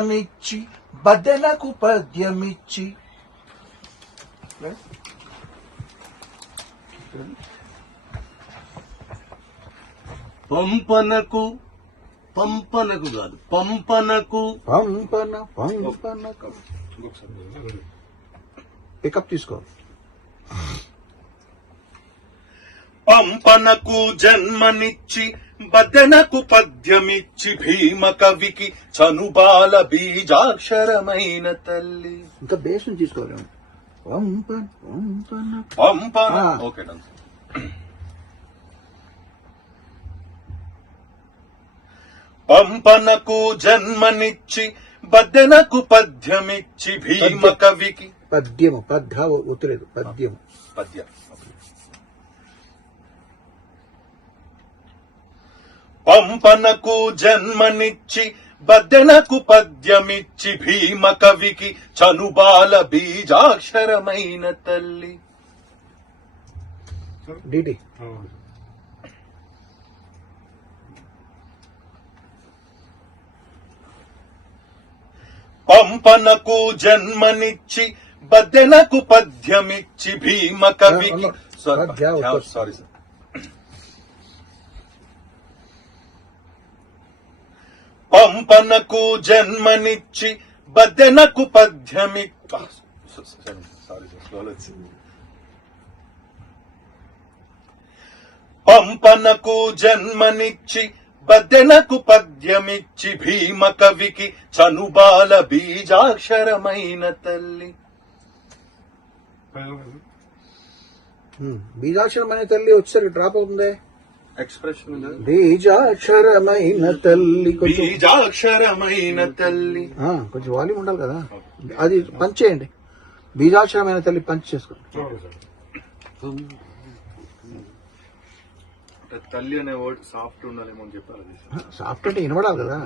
జన్మనిచ్చి బదెనకు పద్యమిచ్చి. పంపనకు పంపనకు కాదు పంపనకు పంపనకు పికప్ తీసుకో. పంపనకు జన్మనిచ్చి బదెనకు పద్యమిచ్చి భీమ కవికి చనుబాల బీజాక్షరమైన తల్లి. ఇంకా బేస్ నుంచి తీసుకోవాలి. పంపన ఓకే. పంపనకు జన్మనిచ్చి బదెనకు పద్యమిచ్చి భీమ కవికి పద్యము పద్య ఒత్తులేదు పద్యము పద్య. పంపనకు జన్మనిచ్చి బదెనకు పద్యమిచ్చి భీమ కవికి చనుబాల బీజాక్షరమైన తల్లి. డిటి పంపనకు జన్మనిచ్చి బదెనకు పద్యమిచ్చి భీమ కవికి సారీ సార్. పంపనకు జన్మనిచ్చి బదెనకు పద్యమిచ్చి పంపనకు జన్మనిచ్చి బదెనకు పద్యమిచ్చి భీమ కవికి చనుబాల బీజాక్షరమైన తల్లి. బీజాక్షరమైన తల్లి వచ్చేసరికి డ్రాప్ అవుతుంది ఎక్స్ప్రెషన్. బీజాక్షరమైన తల్లి బీజాక్షరమైన తల్లి కొంచెం వాల్యూమ్ ఉండాలి కదా. అది పంచ్ చేయండి. బీజాక్షరమైన తల్లి పంచ్ చేసుకోండి. తల్లి అనే వర్డ్ సాఫ్ట్ ఉండాలేమో అని చెప్పారు. సాఫ్ట్ అంటే వినబడాలి కదా.